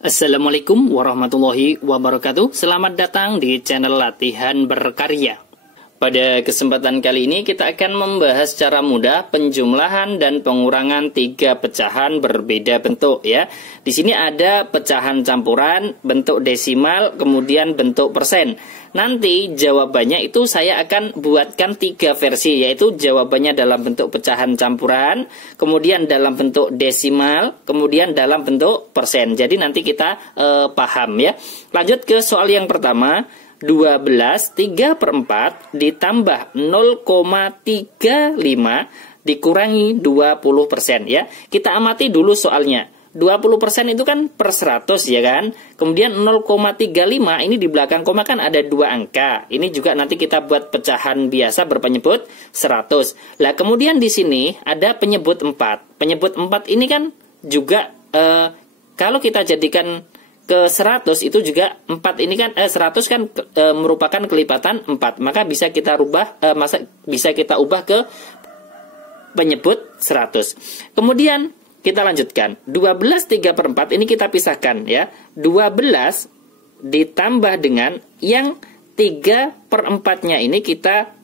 Assalamualaikum warahmatullahi wabarakatuh. Selamat datang di channel Latihan Berkarya. Pada kesempatan kali ini kita akan membahas cara mudah penjumlahan dan pengurangan 3 pecahan berbeda bentuk ya. Di sini ada pecahan campuran, bentuk desimal, kemudian bentuk persen. Nanti jawabannya itu saya akan buatkan 3 versi, yaitu jawabannya dalam bentuk pecahan campuran, kemudian dalam bentuk desimal, kemudian dalam bentuk persen. Jadi nanti kita paham ya. Lanjut ke soal yang pertama. 12 3/4 ditambah 0,35 dikurangi 20% ya. Kita amati dulu soalnya. 20% itu kan per 100 ya kan. Kemudian 0,35 ini di belakang koma kan ada 2 angka. Ini juga nanti kita buat pecahan biasa berpenyebut 100. Lah kemudian di sini ada penyebut 4. Penyebut 4 ini kan juga kalau kita jadikan ke 100 itu juga 4 ini kan 100 kan merupakan kelipatan 4. Maka bisa kita ubah ke penyebut 100. Kemudian kita lanjutkan. 12 3/4 ini kita pisahkan ya. 12 ditambah dengan yang 3/4-nya ini kita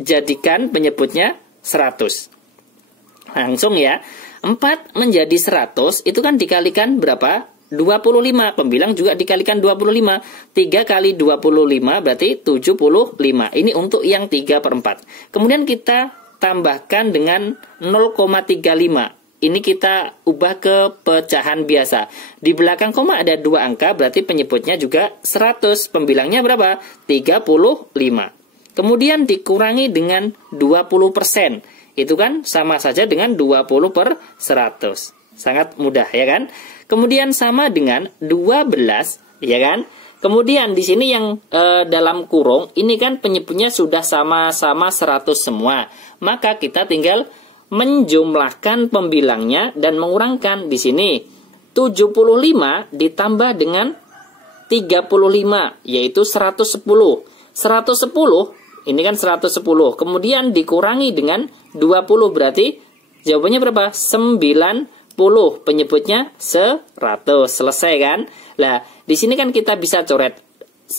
jadikan penyebutnya 100. Langsung ya. 4 menjadi 100 itu kan dikalikan berapa? 25. Pembilang juga dikalikan 25. 3 kali 25 berarti 75. Ini untuk yang 3/4. Kemudian kita tambahkan dengan 0,35. Ini kita ubah ke pecahan biasa. Di belakang koma ada 2 angka, berarti penyebutnya juga 100. Pembilangnya berapa? 35. Kemudian dikurangi dengan 20%. Itu kan sama saja dengan 20 per 100. Sangat mudah ya kan? Kemudian sama dengan 12 ya kan? Kemudian di sini yang dalam kurung ini kan penyebutnya sudah sama-sama 100 semua. Maka kita tinggal menjumlahkan pembilangnya dan mengurangkan. Di sini 75 ditambah dengan 35 yaitu 110. 110 ini kan 110. Kemudian dikurangi dengan 20 berarti jawabannya berapa? 90. Penyebutnya 100. Selesai kan? Lah, di sini kan kita bisa coret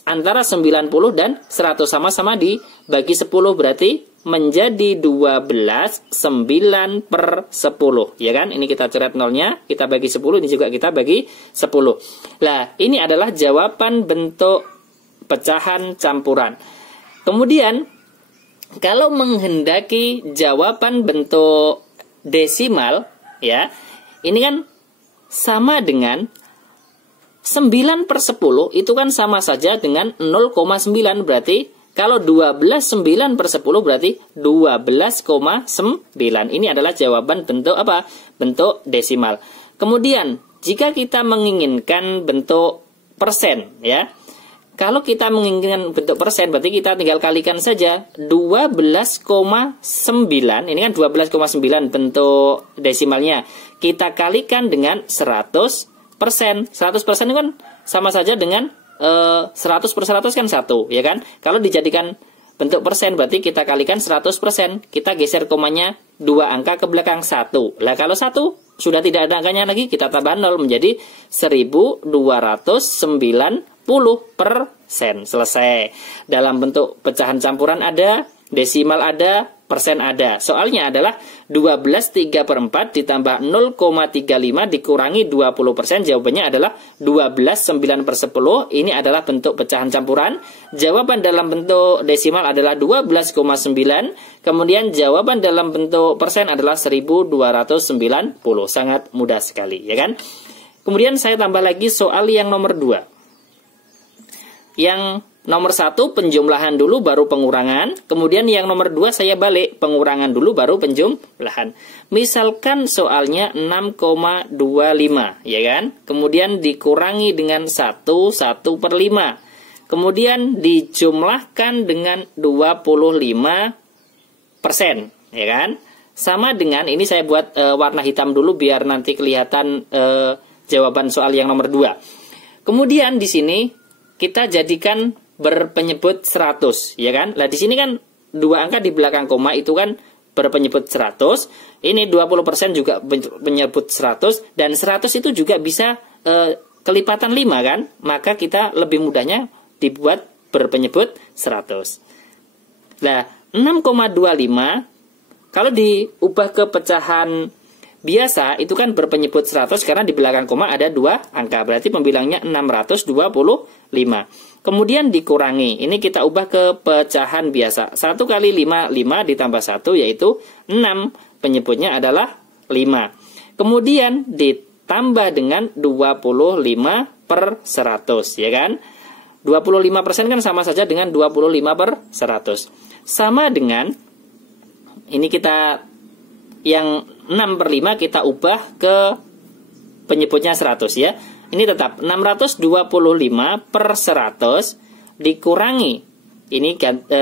antara 90 dan 100 sama-sama dibagi 10 berarti menjadi 12 9 per 10 ya kan? Ini kita coret nolnya, kita bagi 10, ini juga kita bagi 10. Lah, ini adalah jawaban bentuk pecahan campuran. Kemudian kalau menghendaki jawaban bentuk desimal ya, ini kan sama dengan 9 per 10 itu kan sama saja dengan 0,9 berarti kalau 12 9 per 10 berarti 12,9. Ini adalah jawaban bentuk apa? Bentuk desimal. Kemudian jika kita menginginkan bentuk persen ya. Kalau kita menginginkan bentuk persen, berarti kita tinggal kalikan saja 12,9. Ini kan 12,9 bentuk desimalnya. Kita kalikan dengan 100%. 100% itu kan sama saja dengan 100 per 100 kan 1, ya kan? Kalau dijadikan bentuk persen, berarti kita kalikan 100%. Kita geser komanya 2 angka ke belakang 1. Lah kalau 1 sudah tidak ada angkanya lagi, kita tambah 0 menjadi 1290%. Selesai. Dalam bentuk pecahan campuran ada, desimal ada, persen ada. Soalnya adalah 12 3/4 ditambah 0,35 dikurangi 20%. Jawabannya adalah 12 9 per 10. Ini adalah bentuk pecahan campuran. Jawaban dalam bentuk desimal adalah 12,9. Kemudian jawaban dalam bentuk persen adalah 1290. Sangat mudah sekali ya kan? Kemudian saya tambah lagi soal yang nomor 2. Yang nomor 1 penjumlahan dulu baru pengurangan. Kemudian yang nomor 2 saya balik. Pengurangan dulu baru penjumlahan. Misalkan soalnya 6,25 ya kan. Kemudian dikurangi dengan 1 per 5. Kemudian dijumlahkan dengan 25% ya kan. Sama dengan ini saya buat warna hitam dulu biar nanti kelihatan jawaban soal yang nomor 2. Kemudian di sini kita jadikan berpenyebut 100, ya kan? Lah di sini kan 2 angka di belakang koma itu kan berpenyebut 100. Ini 20% juga penyebut 100 dan 100 itu juga bisa kelipatan 5 kan, maka kita lebih mudahnya dibuat berpenyebut 100. Nah, 6,25 kalau diubah ke pecahan biasa itu kan berpenyebut 100 karena di belakang koma ada 2 angka. Berarti pembilangnya 625. Kemudian dikurangi. Ini kita ubah ke pecahan biasa. 1 kali 5 ditambah 1 yaitu 6. Penyebutnya adalah 5. Kemudian ditambah dengan 25 per 100, ya kan? 25% kan sama saja dengan 25 per 100. Sama dengan, ini kita yang 6 per 5 kita ubah ke penyebutnya 100 ya. Ini tetap 625 per 100 dikurangi. Ini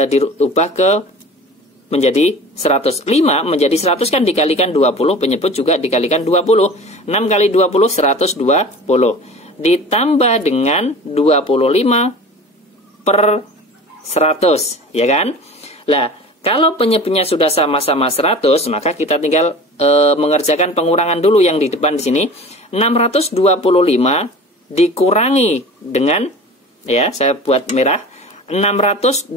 diubah ke menjadi 100. 5 menjadi 100 kan dikalikan 20, penyebut juga dikalikan 20. 6 kali 20, 120. Ditambah dengan 25 per 100, ya kan? Lah, kalau penyebutnya sudah sama-sama 100, maka kita tinggal mengerjakan pengurangan dulu yang di depan di sini. 625 dikurangi dengan, ya, saya buat merah. 625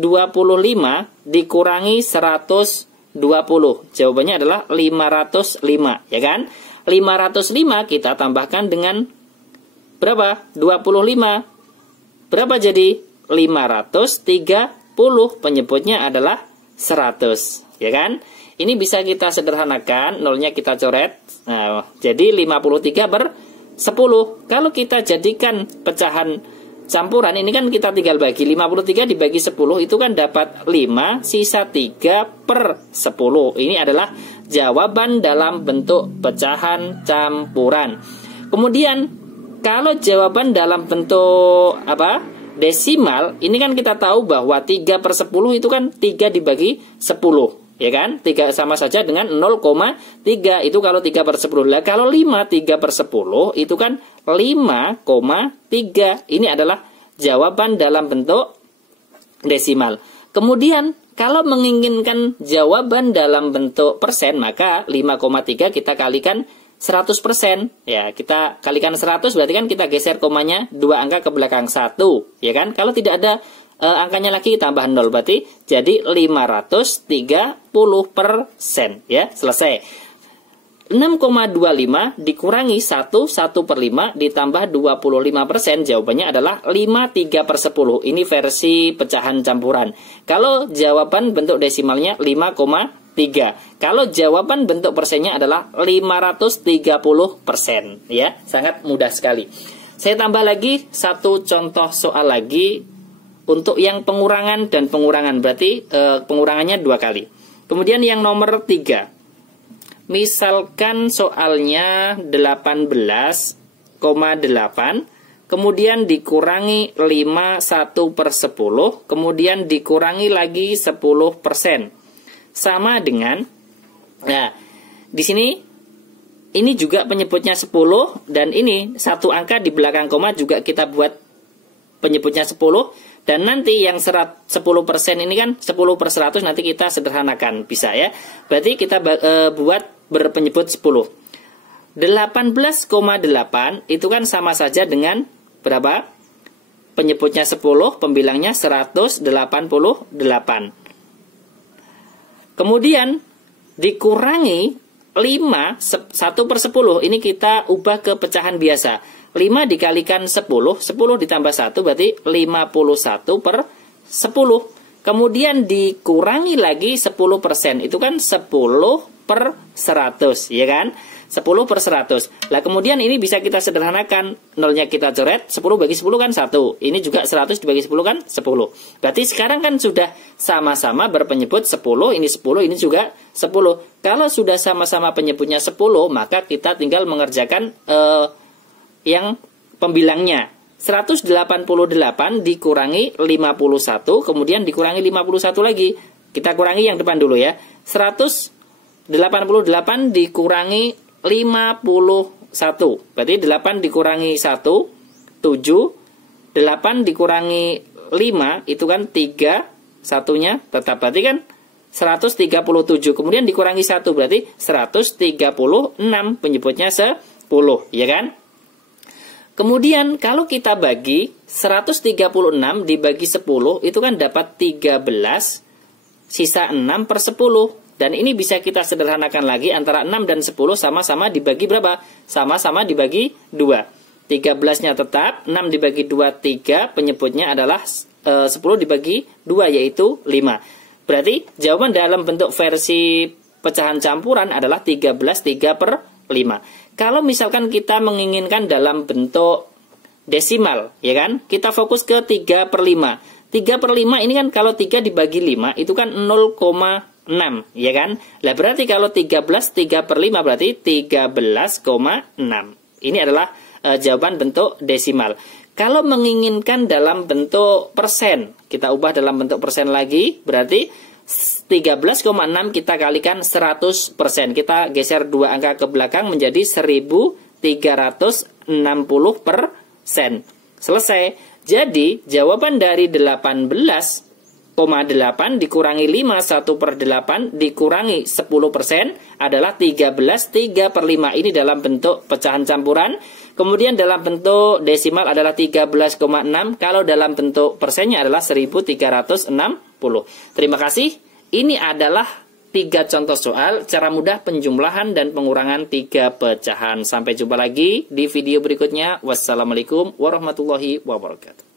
dikurangi 120. Jawabannya adalah 505, ya kan? 505 kita tambahkan dengan berapa? 25. Berapa jadi? 530. Penyebutnya adalah 100, ya kan? Ini bisa kita sederhanakan, nolnya kita coret. Nah, jadi 53 per 10. Kalau kita jadikan pecahan campuran, ini kan kita tinggal bagi. 53 dibagi 10 itu kan dapat 5, sisa 3 per 10. Ini adalah jawaban dalam bentuk pecahan campuran. Kemudian kalau jawaban dalam bentuk desimal, ini kan kita tahu bahwa 3 per 10 itu kan 3 dibagi 10. Ya kan? 3 sama saja dengan 0,3. Itu kalau 3 per 10. Lah, kalau 5, 3 per 10 itu kan 5,3. Ini adalah jawaban dalam bentuk desimal. Kemudian, kalau menginginkan jawaban dalam bentuk persen, maka 5,3 kita kalikan 100%. Ya, kita kalikan 100 berarti kan kita geser komanya 2 angka ke belakang 1. Ya kan? Kalau tidak ada angkanya lagi tambah 0, berarti jadi 530%, ya, selesai. 6,25 dikurangi 1 per 5 ditambah 25%, jawabannya adalah 53 per 10. Ini versi pecahan campuran. Kalau jawaban bentuk desimalnya 5,3. Kalau jawaban bentuk persennya adalah 530%, ya, sangat mudah sekali. Saya tambah lagi satu contoh soal lagi. Untuk yang pengurangan dan pengurangan, berarti pengurangannya 2 kali. Kemudian yang nomor 3. Misalkan soalnya 18,8, kemudian dikurangi 1 per 10, kemudian dikurangi lagi 10%. Sama dengan, nah, di sini, ini juga penyebutnya 10, dan ini satu angka di belakang koma juga kita buat penyebutnya 10. Dan nanti yang 10% ini kan 10 per 100 nanti kita sederhanakan, bisa ya. Berarti kita buat berpenyebut 10. 18,8 itu kan sama saja dengan berapa? Penyebutnya 10, pembilangnya 188. Kemudian dikurangi 5, 1 per 10. Ini kita ubah ke pecahan biasa. 5 dikalikan 10, 10 ditambah 1 berarti 51 per 10. Kemudian dikurangi lagi 10%, itu kan 10 per 100, ya kan? 10 per 100. Lah, kemudian ini bisa kita sederhanakan, nolnya kita coret, 10 bagi 10 kan 1. Ini juga 100 dibagi 10 kan 10. Berarti sekarang kan sudah sama-sama berpenyebut 10, ini 10, ini juga 10. Kalau sudah sama-sama penyebutnya 10, maka kita tinggal mengerjakan yang pembilangnya. 188 dikurangi 51, kemudian dikurangi 51 lagi. Kita kurangi yang depan dulu ya. 188 dikurangi 51. Berarti 8 dikurangi 1, 7. 8 dikurangi 5, itu kan 3. Satunya tetap, berarti kan 137. Kemudian dikurangi 1, berarti 136. Penyebutnya 10, ya kan? Kemudian kalau kita bagi 136 dibagi 10 itu kan dapat 13 sisa 6 per 10. Dan ini bisa kita sederhanakan lagi antara 6 dan 10 sama-sama dibagi berapa? Sama-sama dibagi 2. 13-nya tetap, 6 dibagi 2, 3, penyebutnya adalah 10 dibagi 2 yaitu 5. Berarti jawaban dalam bentuk versi pecahan campuran adalah 13 3 per 5. Kalau misalkan kita menginginkan dalam bentuk desimal, ya kan? Kita fokus ke 3 per 5. 3 per 5 ini kan kalau 3 dibagi 5 itu kan 0,6, ya kan? Lah berarti kalau 13 3 per 5 berarti 13,6. Ini adalah jawaban bentuk desimal. Kalau menginginkan dalam bentuk persen, kita ubah dalam bentuk persen lagi, berarti 13,6 kita kalikan 100%. Kita geser 2 angka ke belakang menjadi 1360%. Selesai. Jadi, jawaban dari 18,8 dikurangi 5, 1 per 8 dikurangi 10% adalah 13 3 per 5. Ini dalam bentuk pecahan campuran. Kemudian dalam bentuk desimal adalah 13,6. Kalau dalam bentuk persennya adalah 1360. Terima kasih. Ini adalah 3 contoh soal cara mudah penjumlahan dan pengurangan 3 pecahan. Sampai jumpa lagi di video berikutnya. Wassalamualaikum warahmatullahi wabarakatuh.